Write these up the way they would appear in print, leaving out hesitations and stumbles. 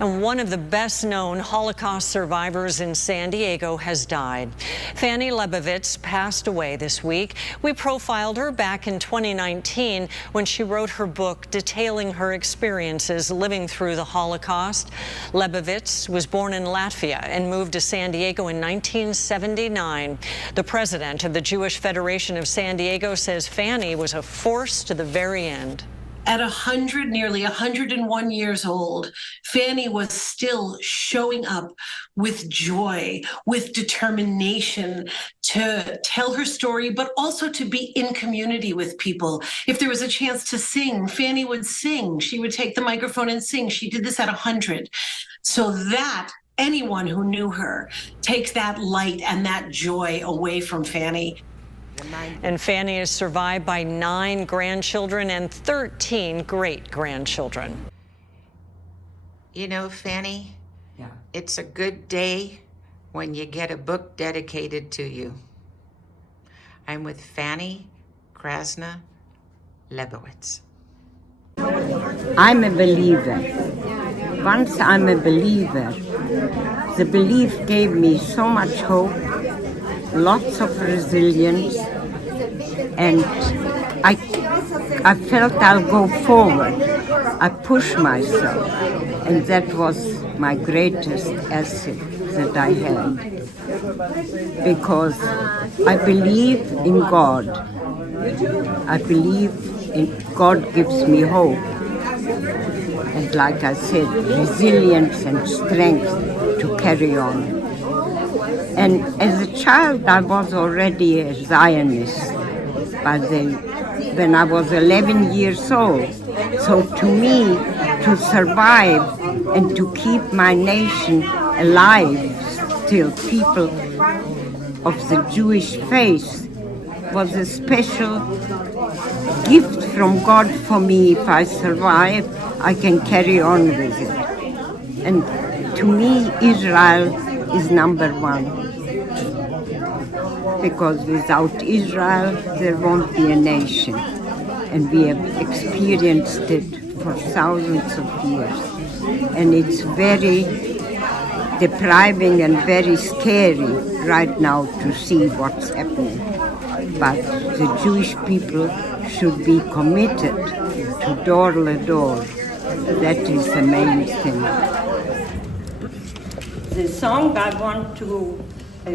And one of the best-known Holocaust survivors in San Diego has died. Fanny Lebovitz passed away this week. We profiled her back in 2019 when she wrote her book detailing her experiences living through the Holocaust. Lebovitz was born in Latvia and moved to San Diego in 1979. The president of the Jewish Federation of San Diego says Fanny was a force to the very end. At 100, nearly 101 years old, Fanny was still showing up with joy, with determination to tell her story, but also to be in community with people. If there was a chance to sing, Fanny would sing. She would take the microphone and sing. She did this at 100. So that anyone who knew her takes that light and that joy away from Fanny. And Fanny is survived by 9 grandchildren and 13 great-grandchildren. You know, Fanny, Yeah. it's a good day when you get a book dedicated to you. I'm with Fanny, Krasner, Lebovitz. I'm a believer. Once I'm a believer, the belief gave me so much hope, lots of resilience, and I felt I'll go forward. I pushed myself, and that was my greatest asset that I had, because I believe in God. I believe in God gives me hope, and like I said, resilience and strength to carry on. And as a child, I was already a Zionist when I was 11 years old. So to me, to survive and to keep my nation alive, still people of the Jewish faith, was a special gift from God for me. If I survive, I can carry on with it. And to me, Israel is number one. Because without Israel, there won't be a nation. And we have experienced it for thousands of years. And it's very depriving and very scary right now to see what's happening. But the Jewish people should be committed to door to door. That is the main thing. The song I want to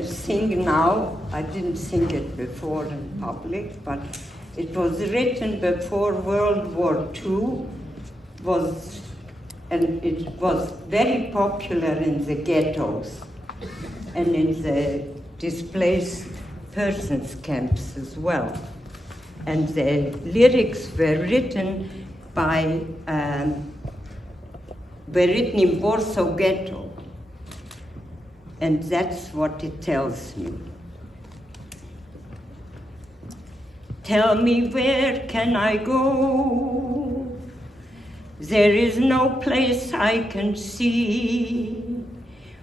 sing now, I didn't sing it before in public, but it was written before World War II, and it was very popular in the ghettos and in the displaced persons camps as well. And the lyrics were written in Warsaw Ghetto. And that's what it tells me. Tell me, where can I go? There is no place I can see.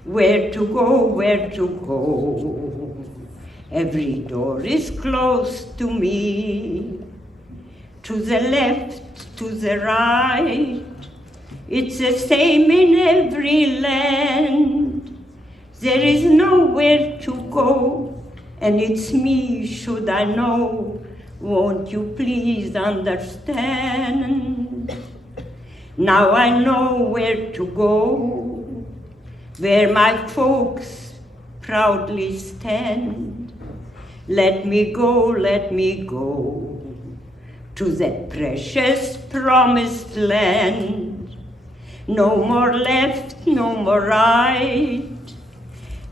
Where to go, where to go? Every door is closed to me. To the left, to the right, it's the same in every land. There is nowhere to go, and it's me, should I know. Won't you please understand? Now I know where to go, where my folks proudly stand. Let me go to that precious promised land. No more left, no more right.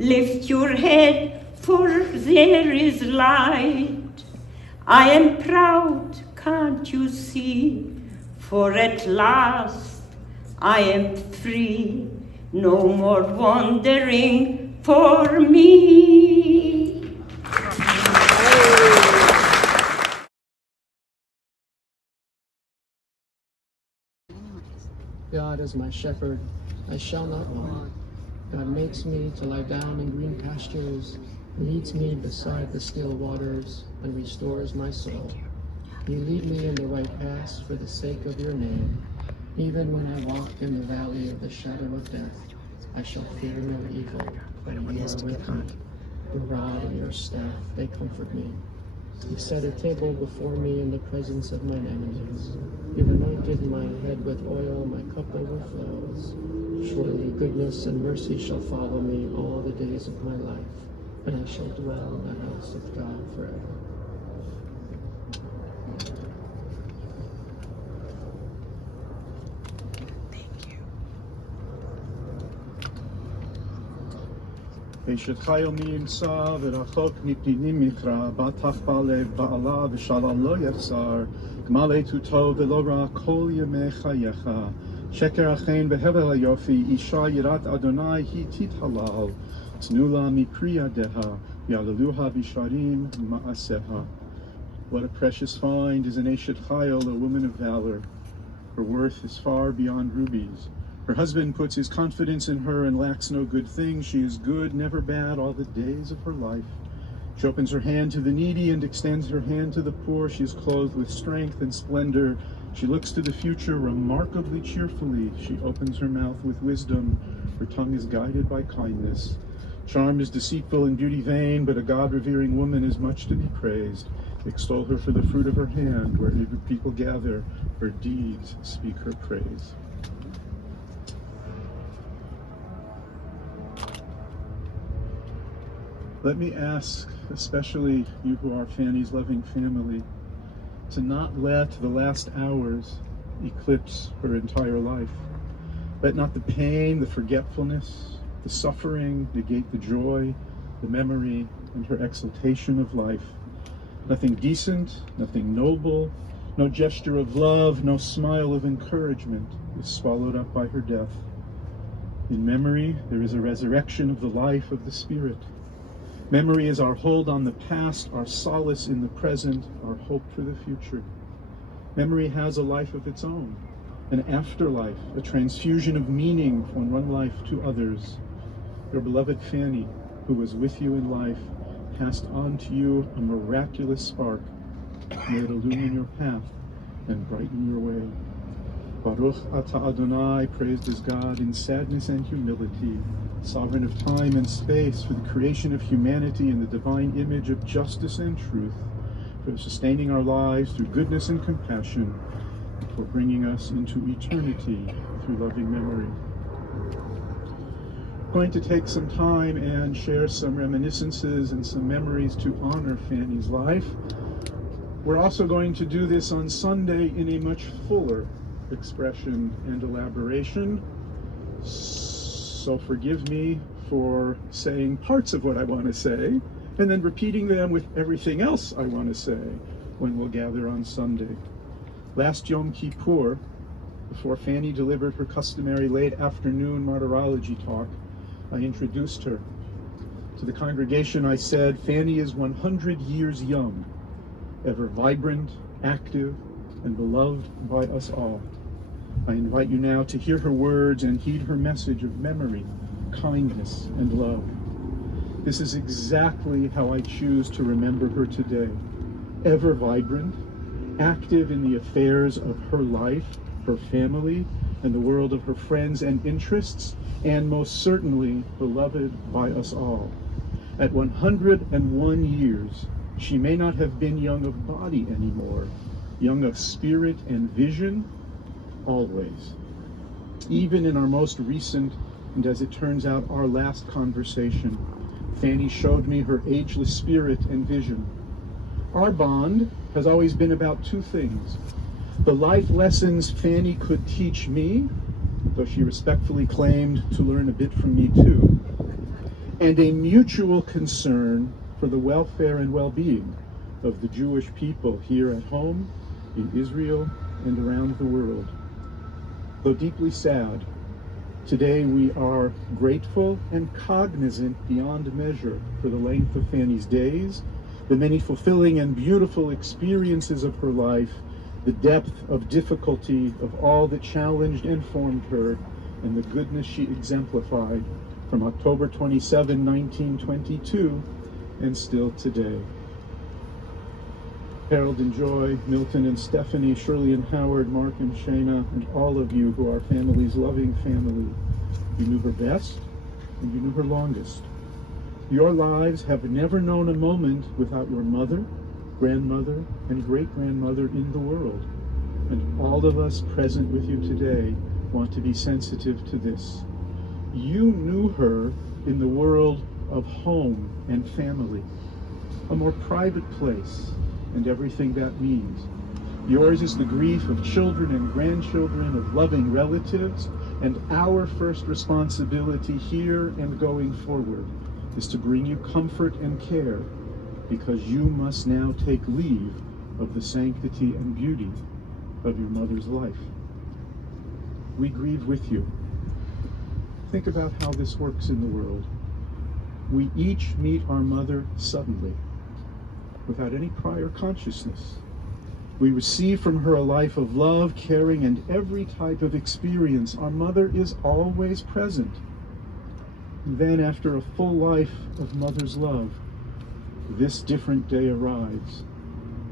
Lift your head, for there is light. I am proud, can't you see? For at last I am free. No more wandering for me. God is my shepherd, I shall not want. God makes me to lie down in green pastures, leads me beside the still waters, and restores my soul. You lead me in the right paths for the sake of your name. Even when I walk in the valley of the shadow of death, I shall fear no evil, for you are with me. Your rod and your staff, they comfort me. You set a table before me in the presence of mine enemies. You've anointed my head with oil, my cup overflows. Surely goodness and mercy shall follow me all the days of my life, and I shall dwell in the house of God forever. אשת חיל מי ימצא ורחוק מפנינים מקרא, בטח בלב בעלה ושלל לא יחסר, גמל עתותו ולא רע כל ימי חייך. שקר החן והבל היופי, אישה יראת אדוני היא תתהלל, תנו לה מפרי ידיה, יעללוה בישרים מעשיה. What a precious find is an Eshet Chayil, a woman of valor. Her worth is far beyond rubies. Her husband puts his confidence in her and lacks no good thing. She is good, never bad, all the days of her life. She opens her hand to the needy and extends her hand to the poor. She is clothed with strength and splendor. She looks to the future remarkably cheerfully. She opens her mouth with wisdom. Her tongue is guided by kindness. Charm is deceitful and beauty vain, but a God-revering woman is much to be praised. Extol her for the fruit of her hand. Wherever people gather, her deeds speak her praise. Let me ask, especially you who are Fanny's loving family, to not let the last hours eclipse her entire life. Let not the pain, the forgetfulness, the suffering negate the joy, the memory, and her exaltation of life. Nothing decent, nothing noble, no gesture of love, no smile of encouragement is swallowed up by her death. In memory, there is a resurrection of the life of the Spirit. Memory is our hold on the past, our solace in the present, our hope for the future. Memory has a life of its own, an afterlife, a transfusion of meaning from one life to others. Your beloved Fanny, who was with you in life, passed on to you a miraculous spark. May it illumine your path and brighten your way. Baruch atah Adonai, praised is God in sadness and humility, sovereign of time and space, for the creation of humanity in the divine image of justice and truth, for sustaining our lives through goodness and compassion, and for bringing us into eternity through loving memory. I'm going to take some time and share some reminiscences and some memories to honor Fanny's life. We're also going to do this on Sunday in a much fuller expression and elaboration. So forgive me for saying parts of what I want to say and then repeating them with everything else I want to say when we'll gather on Sunday. Last Yom Kippur, before Fanny delivered her customary late afternoon martyrology talk, I introduced her. To the congregation I said, Fanny is 100 years young, ever vibrant, active, and beloved by us all. I invite you now to hear her words and heed her message of memory, kindness, and love. This is exactly how I choose to remember her today. Ever vibrant, active in the affairs of her life, her family, and the world of her friends and interests, and most certainly beloved by us all. At 101 years, she may not have been young of body anymore, young of spirit and vision, always. Even in our most recent, and as it turns out, our last conversation, Fanny showed me her ageless spirit and vision. Our bond has always been about two things: the life lessons Fanny could teach me, though she respectfully claimed to learn a bit from me too, and a mutual concern for the welfare and well-being of the Jewish people here at home, in Israel, and around the world. Though deeply sad, today we are grateful and cognizant beyond measure for the length of Fanny's days, the many fulfilling and beautiful experiences of her life, the depth of difficulty of all that challenged and formed her, and the goodness she exemplified from October 27, 1922, and still today. Harold and Joy, Milton and Stephanie, Shirley and Howard, Mark and Shayna, and all of you who are family's loving family. You knew her best, and you knew her longest. Your lives have never known a moment without your mother, grandmother, and great-grandmother in the world. And all of us present with you today want to be sensitive to this. You knew her in the world of home and family, a more private place, and everything that means. Yours is the grief of children and grandchildren, of loving relatives, and our first responsibility here and going forward is to bring you comfort and care, because you must now take leave of the sanctity and beauty of your mother's life. We grieve with you. Think about how this works in the world. We each meet our mother suddenly, without any prior consciousness. We receive from her a life of love, caring, and every type of experience. Our mother is always present. And then, after a full life of mother's love, this different day arrives,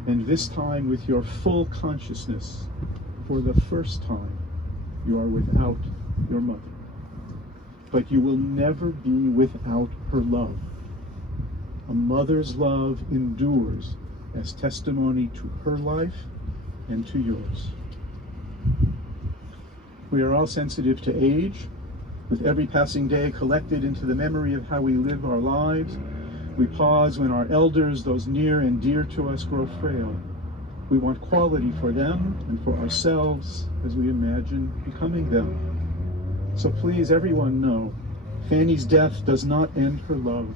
and this time with your full consciousness, for the first time, you are without your mother. But you will never be without her love. A mother's love endures as testimony to her life and to yours. We are all sensitive to age. With every passing day collected into the memory of how we live our lives, we pause when our elders, those near and dear to us, grow frail. We want quality for them and for ourselves as we imagine becoming them. So please, everyone, know, Fanny's death does not end her love.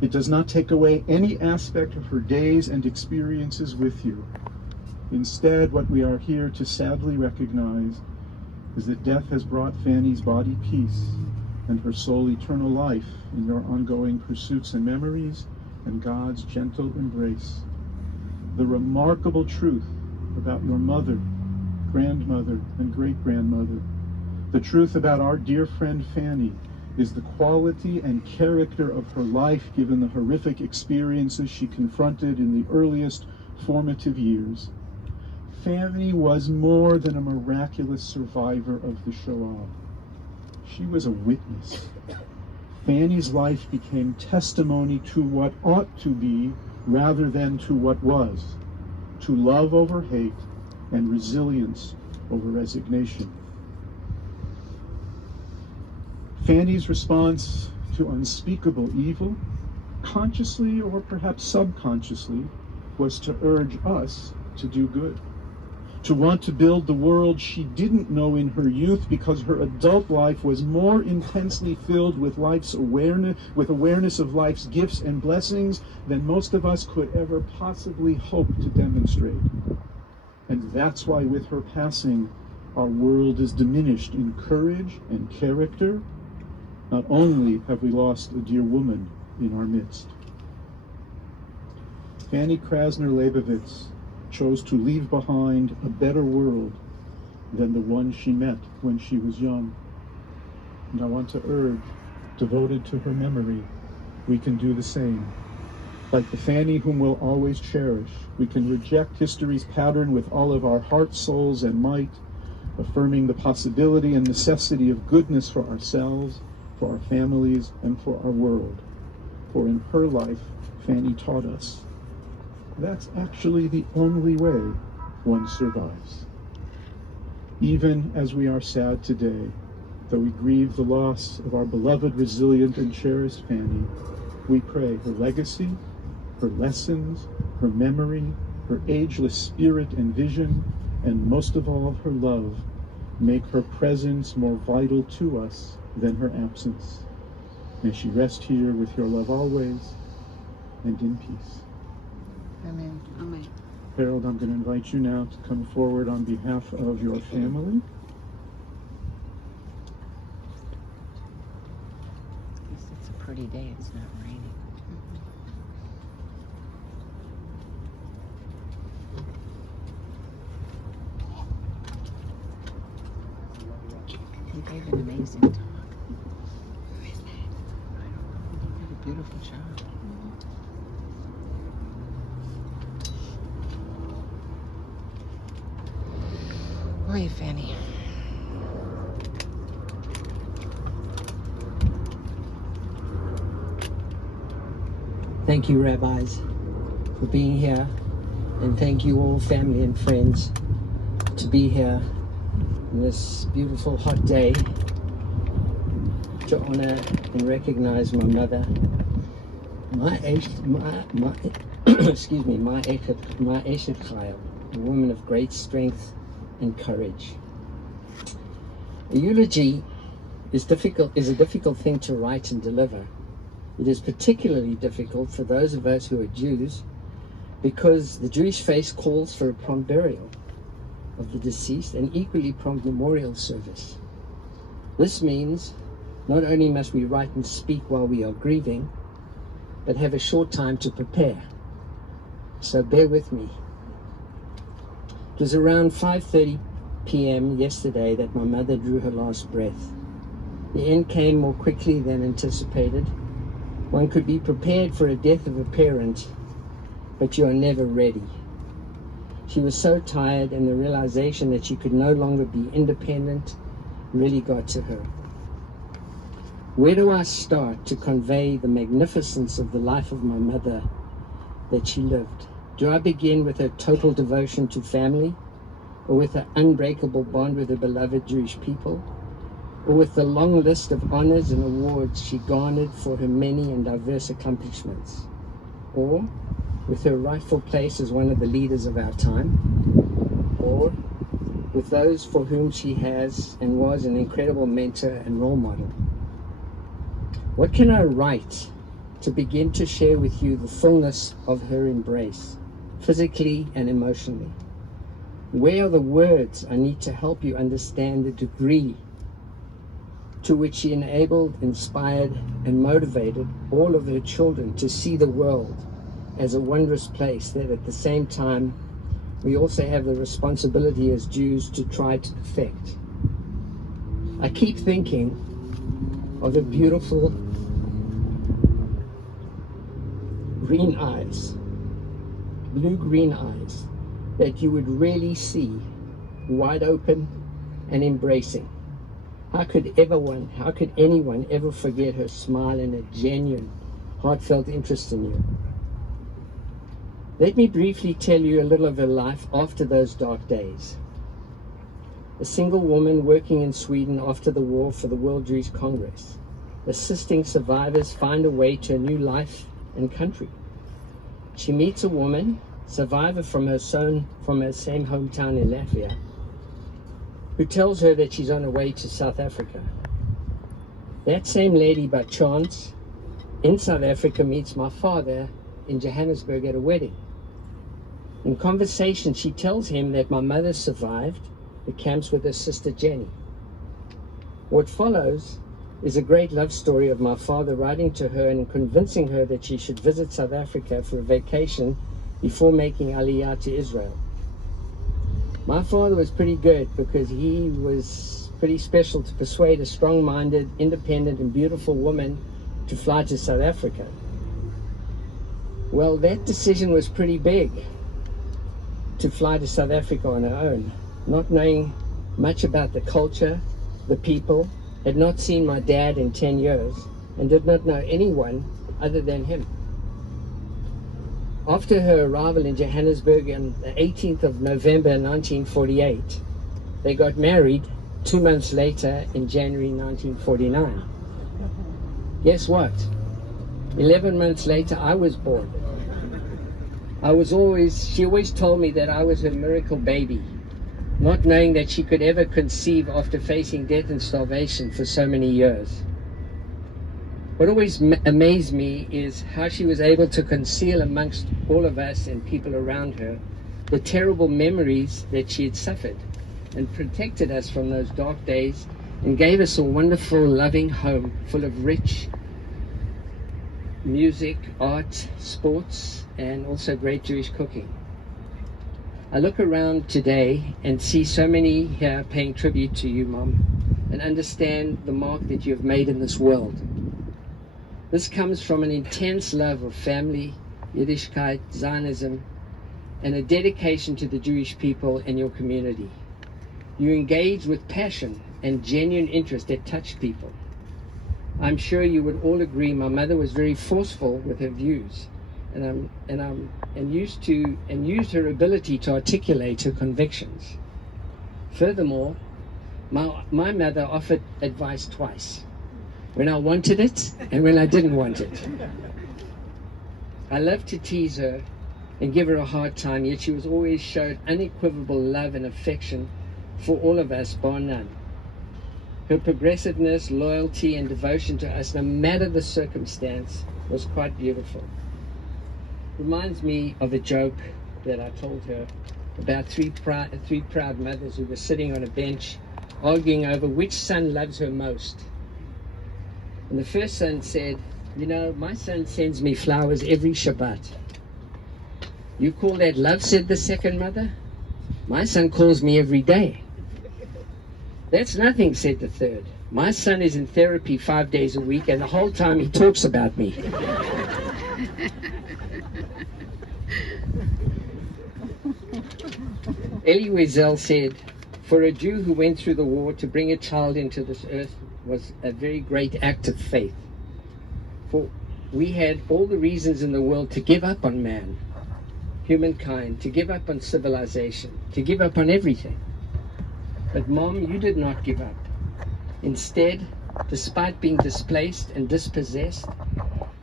It does not take away any aspect of her days and experiences with you. Instead, what we are here to sadly recognize is that death has brought Fanny's body peace and her soul eternal life in your ongoing pursuits and memories and God's gentle embrace. The remarkable truth about your mother, grandmother, and great-grandmother, the truth about our dear friend Fanny, is the quality and character of her life given the horrific experiences she confronted in the earliest formative years. Fanny was more than a miraculous survivor of the Shoah. She was a witness. Fanny's life became testimony to what ought to be rather than to what was, to love over hate and resilience over resignation. Fanny's response to unspeakable evil, consciously or perhaps subconsciously, was to urge us to do good, to want to build the world she didn't know in her youth, because her adult life was more intensely filled with life's awareness of life's gifts and blessings than most of us could ever possibly hope to demonstrate. And that's why with her passing, our world is diminished in courage and character. Not only have we lost a dear woman in our midst. Fanny Krasner Lebovitz chose to leave behind a better world than the one she met when she was young. And I want to urge, devoted to her memory, we can do the same. Like the Fanny whom we'll always cherish, we can reject history's pattern with all of our heart, souls, and might, affirming the possibility and necessity of goodness for ourselves, for our families, and for our world. For in her life, Fanny taught us that's actually the only way one survives. Even as we are sad today, though we grieve the loss of our beloved, resilient, and cherished Fanny, we pray her legacy, her lessons, her memory, her ageless spirit and vision, and most of all, her love, make her presence more vital to us than her absence. May she rest here with your love always, and in peace. Amen. Amen. Harold, I'm going to invite you now to come forward on behalf of your family. It's a pretty day. It's not raining. You gave an amazing talk. Who is that? I don't know. You did a beautiful job. How are you, Fanny? Thank you, rabbis, for being here, and thank you all, family and friends, to be here on this beautiful hot day to honor and recognize my mother, excuse me, my Eshet Chayil, a woman of great strength and courage. A eulogy is a difficult thing to write and deliver. It is particularly difficult for those of us who are Jews because the Jewish faith calls for a prompt burial of the deceased and equally prompt memorial service. This means not only must we write and speak while we are grieving, but have a short time to prepare. So bear with me. It was around 5:30 p.m. yesterday that my mother drew her last breath. The end came more quickly than anticipated. One could be prepared for a death of a parent, but you are never ready. She was so tired, and the realization that she could no longer be independent really got to her. Where do I start to convey the magnificence of the life of my mother that she lived? Do I begin with her total devotion to family, or with her unbreakable bond with the beloved Jewish people, or with the long list of honors and awards she garnered for her many and diverse accomplishments, or with her rightful place as one of the leaders of our time, or with those for whom she has and was an incredible mentor and role model? What can I write to begin to share with you the fullness of her embrace, physically and emotionally? Where are the words I need to help you understand the degree to which she enabled, inspired, and motivated all of her children to see the world as a wondrous place that at the same time we also have the responsibility as Jews to try to perfect? I keep thinking of her beautiful green eyes, blue-green eyes, that you would really see wide open and embracing. How could anyone ever forget her smile and a genuine, heartfelt interest in you? Let me briefly tell you a little of her life after those dark days. A single woman working in Sweden after the war for the World Jewish Congress, assisting survivors find a way to a new life and country. She meets a woman, survivor from her same hometown in Latvia, who tells her that she's on her way to South Africa. That same lady, by chance, in South Africa meets my father in Johannesburg at a wedding. In conversation, she tells him that my mother survived the camps with her sister Jenny. What follows is a great love story of my father writing to her and convincing her that she should visit South Africa for a vacation before making Aliyah to Israel. My father was pretty good because he was pretty special to persuade a strong-minded, independent, and beautiful woman to fly to South Africa. Well, that decision was pretty big, to fly to South Africa on her own, not knowing much about the culture, the people, had not seen my dad in 10 years, and did not know anyone other than him. After her arrival in Johannesburg on the 18th of November 1948, they got married 2 months later in January 1949. Guess what? 11 months later, I was born. She always told me that I was her miracle baby, not knowing that she could ever conceive after facing death and starvation for so many years. What always amazed me is how she was able to conceal amongst all of us and people around her the terrible memories that she had suffered, and protected us from those dark days and gave us a wonderful, loving home full of rich music, art, sports, and also great Jewish cooking. I look around today and see so many here paying tribute to you, Mom, and understand the mark that you have made in this world. This comes from an intense love of family, You engaged with passion and genuine interest that touched people. I'm sure you would all agree my mother was very forceful with her views, and used her ability to articulate her convictions. Furthermore, my mother offered advice twice, when I wanted it and when I didn't want it. I loved to tease her and give her a hard time, yet she was always showed unequivocal love and affection for all of us, bar none. Her progressiveness, loyalty, and devotion to us, no matter the circumstance, was quite beautiful. Reminds me of a joke that I told her about three proud mothers who were sitting on a bench arguing over which son loves her most. And the first son said, "You know, my son sends me flowers every Shabbat." "You call that love?" said the second mother. "My son calls me every day." "That's nothing," said the third. "My son is in therapy 5 days a week, and the whole time he talks about me." Elie Wiesel said, "For a Jew who went through the war to bring a child into this earth was a very great act of faith. For we had all the reasons in the world to give up on man, humankind, to give up on civilization, to give up on everything. But Mom, you did not give up. Instead, despite being displaced and dispossessed,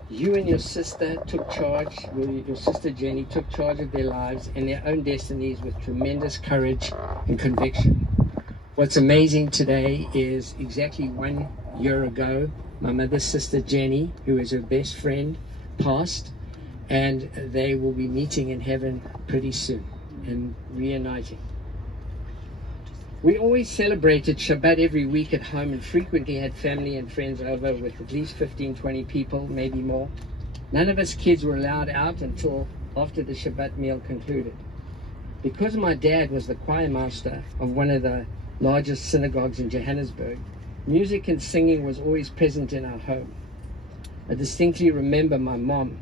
you and your sister took charge, your sister Jenny took charge of their lives and their own destinies with tremendous courage and conviction. What's amazing today is exactly 1 year ago, my mother's sister Jenny, who is her best friend, passed, and they will be meeting in heaven pretty soon and reuniting. We always celebrated Shabbat every week at home and frequently had family and friends over with at least 15, 20 people, maybe more. None of us kids were allowed out until after the Shabbat meal concluded. Because my dad was the choir master of one of the largest synagogues in Johannesburg, music and singing was always present in our home. I distinctly remember my mom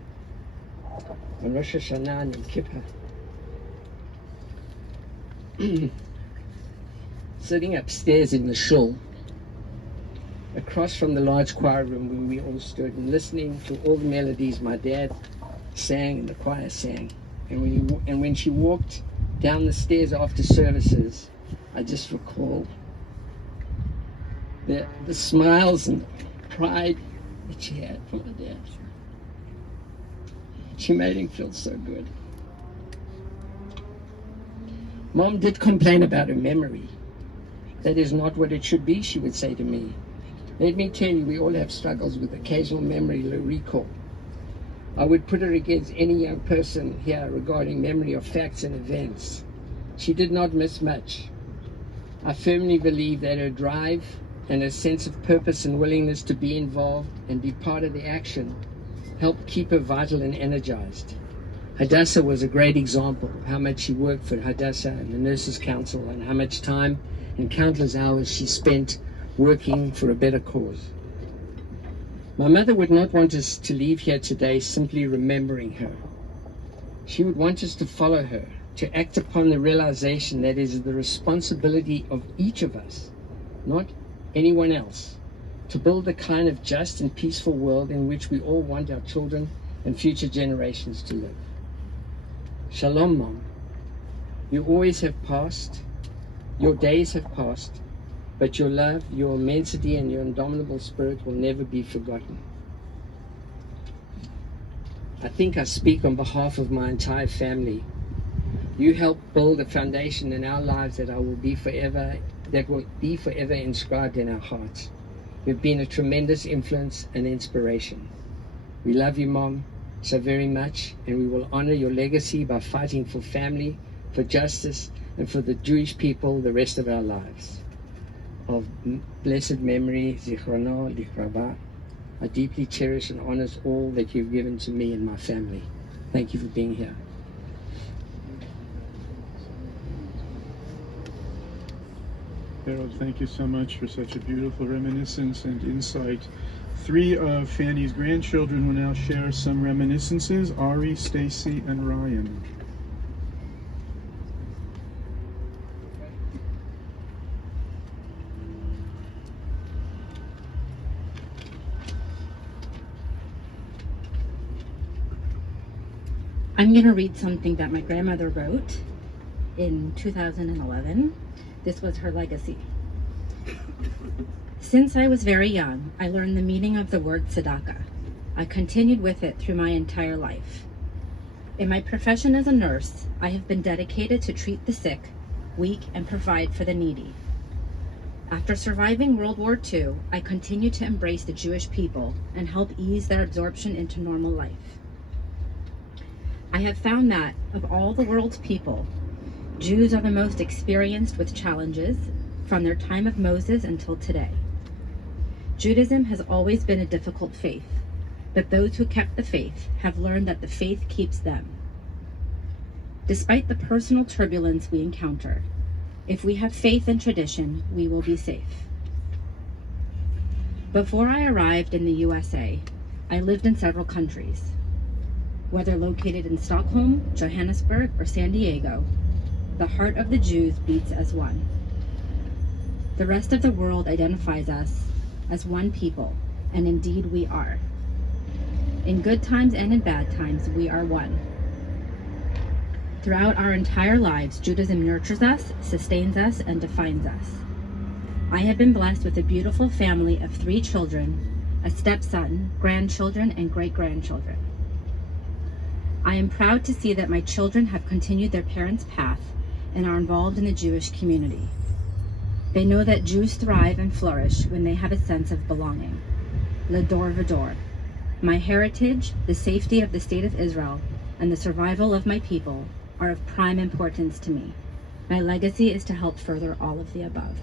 on Rosh Hashanah and Yom Kippur sitting upstairs in the shul, across from the large choir room where we all stood, and listening to all the melodies my dad sang and the choir sang. And when she walked down the stairs after services, I just recall the smiles and pride that she had for my dad. She made him feel so good. Mom did complain about her memory. "That is not what it should be," she would say to me. "Let me tell you, we all have struggles with occasional memory recall." I would put her against any young person here regarding memory of facts and events. She did not miss much. I firmly believe that her drive and her sense of purpose and willingness to be involved and be part of the action helped keep her vital and energized. Hadassah was a great example of how much she worked for Hadassah and the Nurses Council, and how much time and countless hours she spent working for a better cause. My mother would not want us to leave here today simply remembering her. She would want us to follow her, to act upon the realization that it is the responsibility of each of us, not anyone else, to build the kind of just and peaceful world in which we all want our children and future generations to live. Shalom, Mom. You always have passed. Your days have passed, but your love, your immensity, and your indomitable spirit will never be forgotten. I think I speak on behalf of my entire family. You helped build a foundation in our lives that will be forever inscribed in our hearts. You've been a tremendous influence and inspiration. We love you, Mom, so very much, and we will honor your legacy by fighting for family, for justice, and for the Jewish people the rest of our lives. Of blessed memory, Zichrono Likraba, I deeply cherish and honor all that you've given to me and my family. Thank you for being here. Harold, thank you so much for such a beautiful reminiscence and insight. 3 of Fanny's grandchildren will now share some reminiscences: Ari, Stacy, and Ryan. I'm going to read something that my grandmother wrote in 2011. This was her legacy. Since I was very young, I learned the meaning of the word tzedakah. I continued with it through my entire life. In my profession as a nurse, I have been dedicated to treat the sick, weak, and provide for the needy. After surviving World War II, I continue to embrace the Jewish people and help ease their absorption into normal life. I have found that, of all the world's people, Jews are the most experienced with challenges from their time of Moses until today. Judaism has always been a difficult faith, but those who kept the faith have learned that the faith keeps them. Despite the personal turbulence we encounter, if we have faith and tradition, we will be safe. Before I arrived in the USA, I lived in several countries. Whether located in Stockholm, Johannesburg, or San Diego, the heart of the Jews beats as one. The rest of the world identifies us as one people, and indeed we are. In good times and in bad times, we are one. Throughout our entire lives, Judaism nurtures us, sustains us, and defines us. I have been blessed with a beautiful family of 3 children, a stepson, grandchildren, and great-grandchildren. I am proud to see that my children have continued their parents' path and are involved in the Jewish community. They know that Jews thrive and flourish when they have a sense of belonging. L'dor v'dor. My heritage, the safety of the state of Israel, and the survival of my people are of prime importance to me. My legacy is to help further all of the above.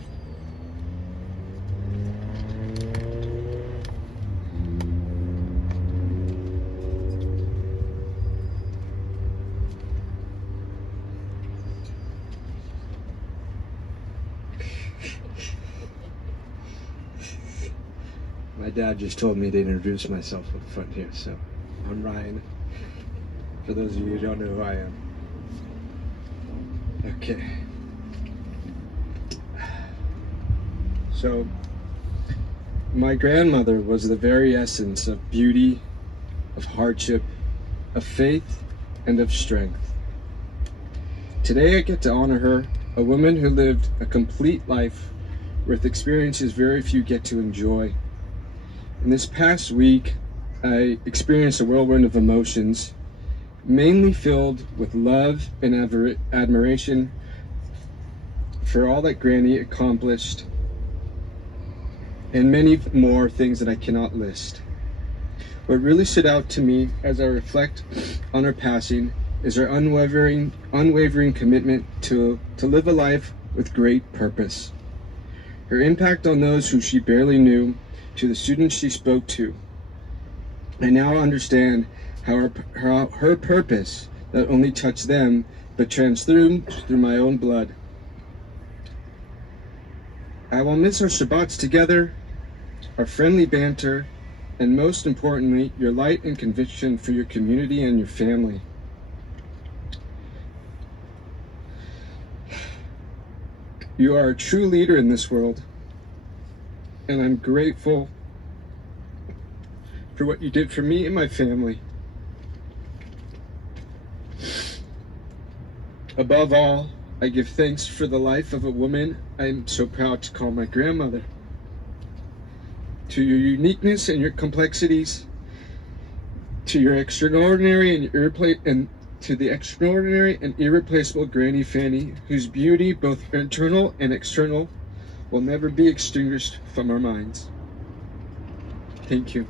My dad just told me to introduce myself up front here, so I'm Ryan. For those of you who don't know who I am. Okay. So, my grandmother was the very essence of beauty, of hardship, of faith, and of strength. Today I get to honor her, a woman who lived a complete life with experiences very few get to enjoy. In this past week, I experienced a whirlwind of emotions, mainly filled with love and admiration for all that Granny accomplished, and many more things that I cannot list. What really stood out to me as I reflect on her passing is her unwavering commitment to live a life with great purpose. Her impact on those who she barely knew, to the students she spoke to. I now understand how her purpose not only touched them, but transformed through my own blood. I will miss our Shabbats together, our friendly banter, and most importantly, your light and conviction for your community and your family. You are a true leader in this world, and I'm grateful for what you did for me and my family. Above all, I give thanks for the life of a woman I'm so proud to call my grandmother. To your uniqueness and your complexities, to your extraordinary and to the extraordinary and irreplaceable Granny Fanny, whose beauty, both internal and external, will never be extinguished from our minds. Thank you.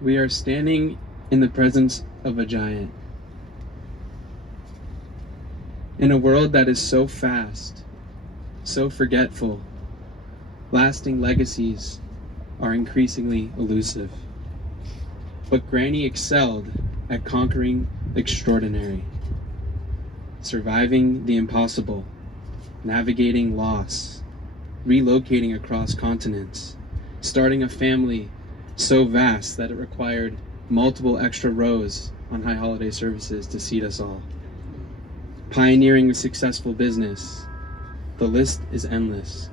We are standing in the presence of a giant. In a world that is so fast, so forgetful, lasting legacies are increasingly elusive. But Granny excelled at conquering the extraordinary, surviving the impossible, navigating loss, relocating across continents, starting a family so vast that it required multiple extra rows on high holiday services to seat us all. Pioneering a successful business. The list is endless.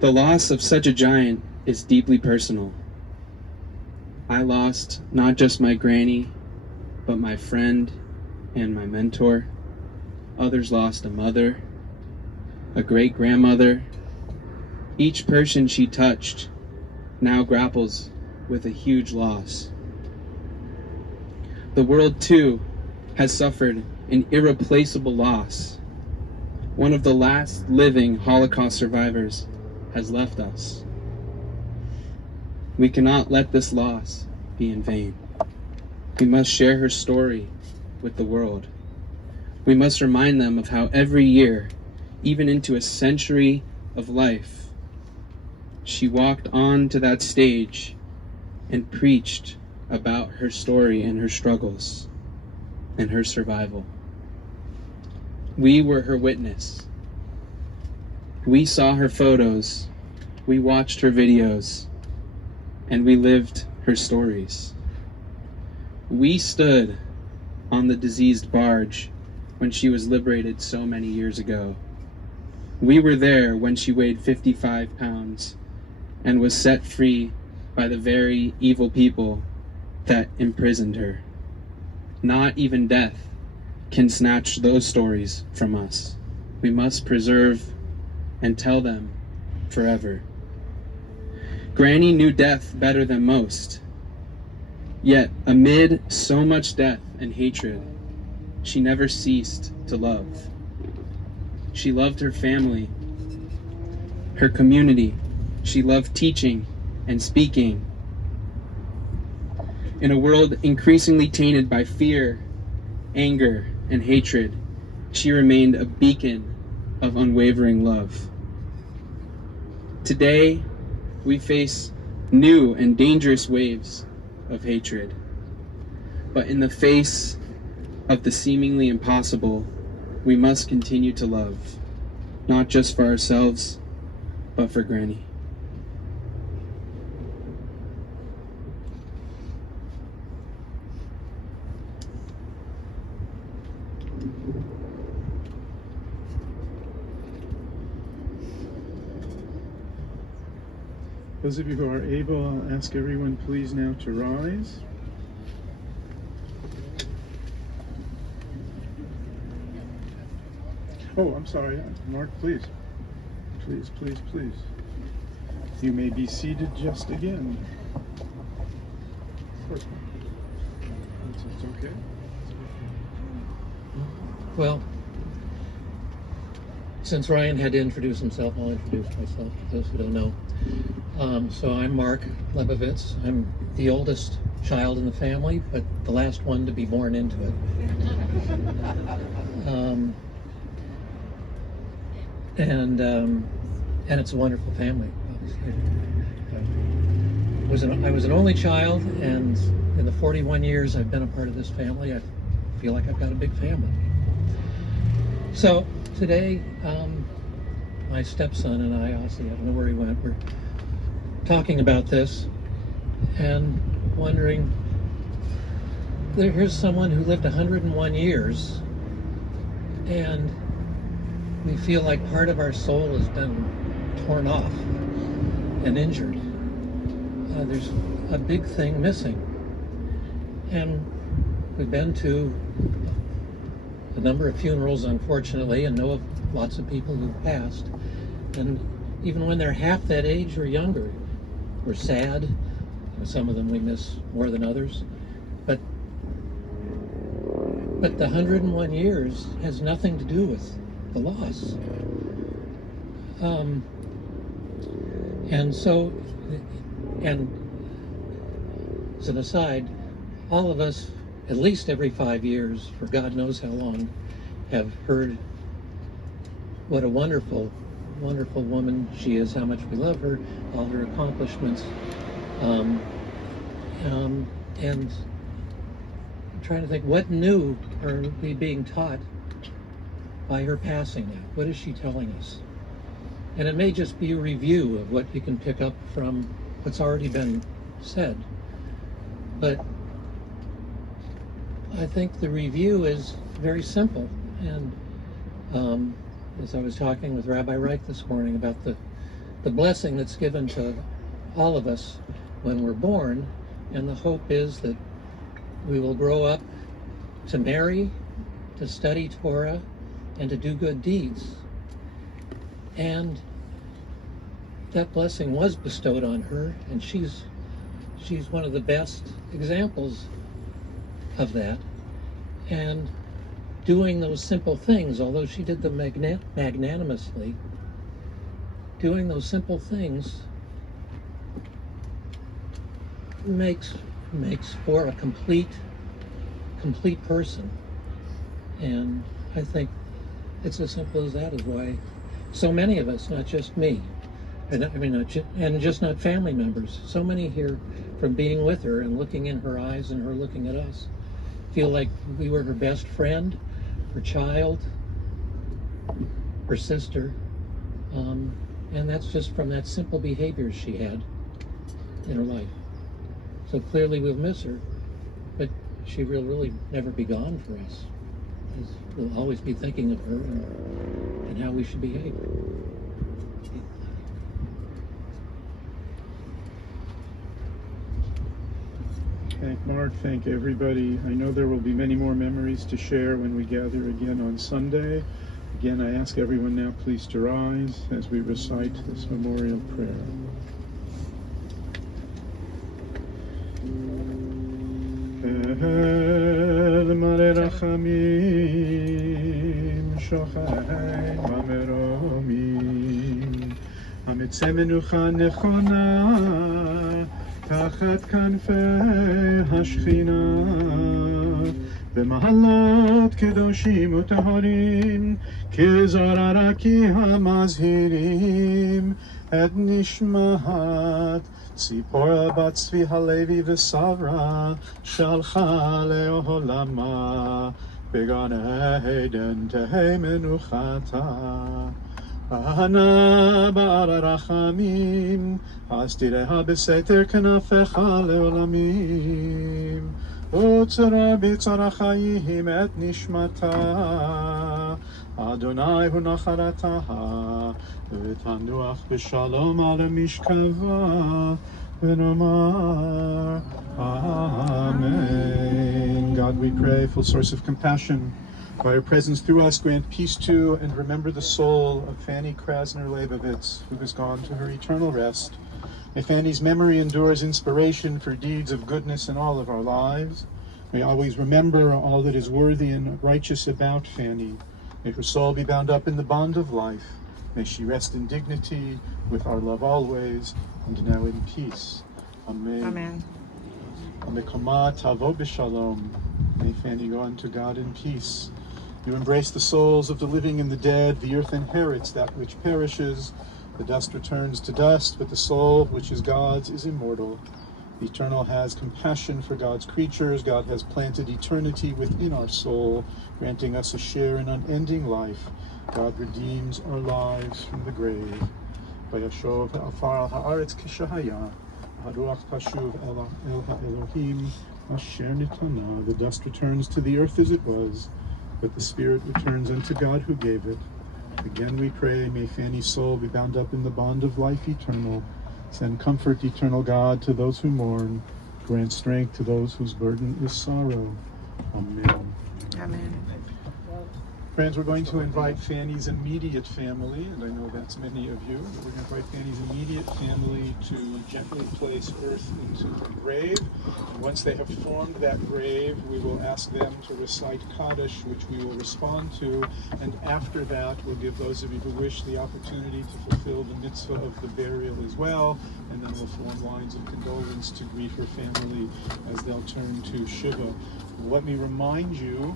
The loss of such a giant is deeply personal. I lost not just my granny, but my friend and my mentor. Others lost a mother, a great-grandmother. Each person she touched now grapples with a huge loss. The world, too, has suffered an irreplaceable loss. One of the last living Holocaust survivors has left us. We cannot let this loss be in vain. We must share her story with the world. We must remind them of how every year, even into a century of life, she walked on to that stage and preached about her story and her struggles and her survival. We were her witness. We saw her photos, we watched her videos, and we lived her stories. We stood on the diseased barge when she was liberated so many years ago. We were there when she weighed 55 pounds and was set free by the very evil people that imprisoned her. Not even death can snatch those stories from us. We must preserve and tell them forever. Granny knew death better than most. Yet, amid so much death and hatred, she never ceased to love. She loved her family, her community. She loved teaching and speaking. In a world increasingly tainted by fear, anger, and hatred, she remained a beacon of unwavering love. Today, we face new and dangerous waves of hatred. But in the face of the seemingly impossible, we must continue to love, not just for ourselves, but for Granny. Those of you who are able, I'll ask everyone please now to rise. Oh, I'm sorry. Mark, please. Please, please, please. You may be seated just again. Of course. It's okay. Well, since Ryan had to introduce himself, I'll introduce myself to those who don't know. So I'm Mark Lebovitz. I'm the oldest child in the family, but the last one to be born into it. And it's a wonderful family, obviously. I was an only child, and in the 41 years I've been a part of this family, I feel like I've got a big family. So today, my stepson and I, honestly, I don't know where he went, we're talking about this and wondering, here's someone who lived 101 years, and we feel like part of our soul has been torn off and injured. There's a big thing missing. And we've been to a number of funerals, unfortunately, and know of lots of people who've passed. And even when they're half that age or younger, we're sad. Some of them we miss more than others. But the 101 years has nothing to do with the loss. And so, and as an aside, all of us, at least every 5 years, for God knows how long, have heard what a wonderful, wonderful woman she is, how much we love her, all her accomplishments. And I'm trying to think, what new are we being taught by her passing now? What is she telling us? And it may just be a review of what you can pick up from what's already been said. But I think the review is very simple. And as I was talking with Rabbi Reich this morning about the blessing that's given to all of us when we're born, and the hope is that we will grow up to marry, to study Torah, and to do good deeds. And that blessing was bestowed on her, and she's one of the best examples of that. And doing those simple things, although she did them magnanimously, doing those simple things makes for a complete person. And I think it's as simple as that is why so many of us, not just me, and just not family members, so many here from being with her and looking in her eyes and her looking at us, feel like we were her best friend, her child, her sister, and that's just from that simple behavior she had in her life. So clearly we'll miss her, but she will really never be gone for us. We'll always be thinking of her and how we should behave. Thank Mark, thank everybody. I know there will be many more memories to share when we gather again on Sunday. Again, I ask everyone now please to rise as we recite this memorial prayer. El mare rachamim shochai v'meromim hamitzeh menucha nechona tachat kanfei hashchina במעלות קדושים וטהורים כזוהר הרקיע המזהירים את נשמת ציפורה בת צבי הלוי וסברה שלחה לעולמה בגן עדן תהא מנוחתה אהנה בעל הרחמים הסתיריה בסתר כנפיך לעולמים וצרה בצרה חיים את נשמתה אדוני הוא נחלתה ותנוח בשלום על משכבה ונאמר Amen. God, we pray, full source of compassion, by your presence through us, grant peace to and remember the soul of Fanny Krasner Lebovitz, who has gone to her eternal rest. May Fanny's memory endures inspiration for deeds of goodness in all of our lives. May always remember all that is worthy and righteous about Fanny. May her soul be bound up in the bond of life. May she rest in dignity with our love always, and now in peace. Amen. Amen. Amekoma tavo b'shalom. May Fanny go unto God in peace. You embrace the souls of the living and the dead. The earth inherits that which perishes. The dust returns to dust, but the soul, which is God's, is immortal. The Eternal has compassion for God's creatures. God has planted eternity within our soul, granting us a share in unending life. God redeems our lives from the grave. Vayashov ha'afar al ha'aretz kishahaya, haruach tashuv el ha'elohim asher nitana. The dust returns to the earth as it was, but the spirit returns unto God who gave it. Again we pray, may Fanny's soul be bound up in the bond of life eternal. Send comfort, eternal God, to those who mourn. Grant strength to those whose burden is sorrow. Amen. Amen. Friends, we're going to invite Fanny's immediate family, and I know that's many of you, but we're going to invite Fanny's immediate family to gently place earth into her grave. And once they have formed that grave, we will ask them to recite Kaddish, which we will respond to. And after that, we'll give those of you who wish the opportunity to fulfill the mitzvah of the burial as well. And then we'll form lines of condolence to greet her family as they'll turn to Shiva. Let me remind you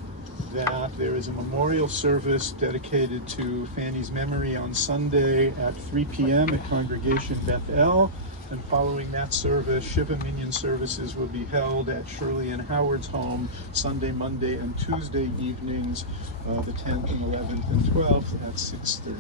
that there is a memorial service dedicated to Fanny's memory on Sunday at 3 p.m. at Congregation Beth El. And following that service, Shiva Minyan services will be held at Shirley and Howard's home Sunday, Monday, and Tuesday evenings, the 10th and 11th and 12th at 6:30.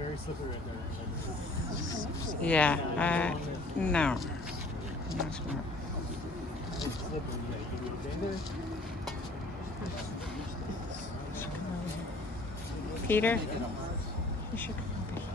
very slippery right there. Yeah, no. Not smart. It's slippery. Yeah, you can get in there. Peter? You should come over here.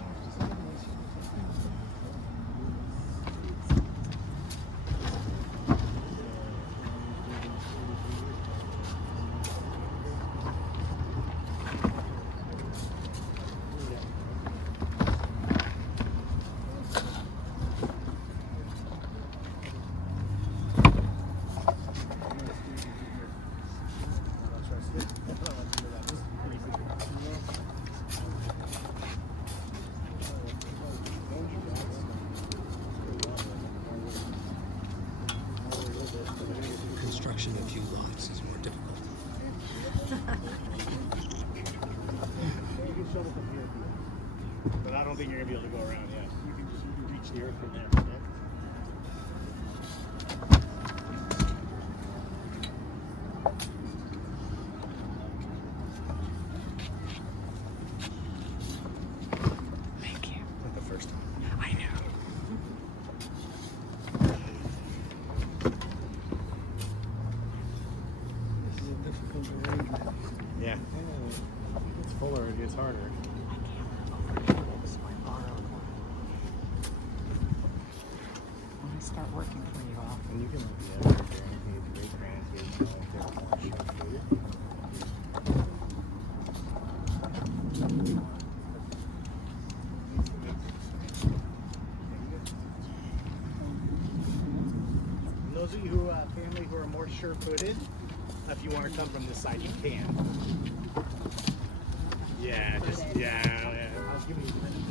Construction of few lots is more difficult. You can shuttle from here, but I don't think you're gonna be able to go around yet. You can just reach the earth from there. Okay? Thank you. Not the first time. I know. This is a difficult arrangement. Yeah. It's fuller, it gets harder. When I start working for you all. And you can look at the other grandkids, great grandkids, those of you who family who are more sure-footed, if you want to come from this side, you can. Yeah, just yeah. I'll give you a minute.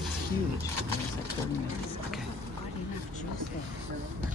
It's huge. It's like 30 minutes. Okay. Got enough juice there.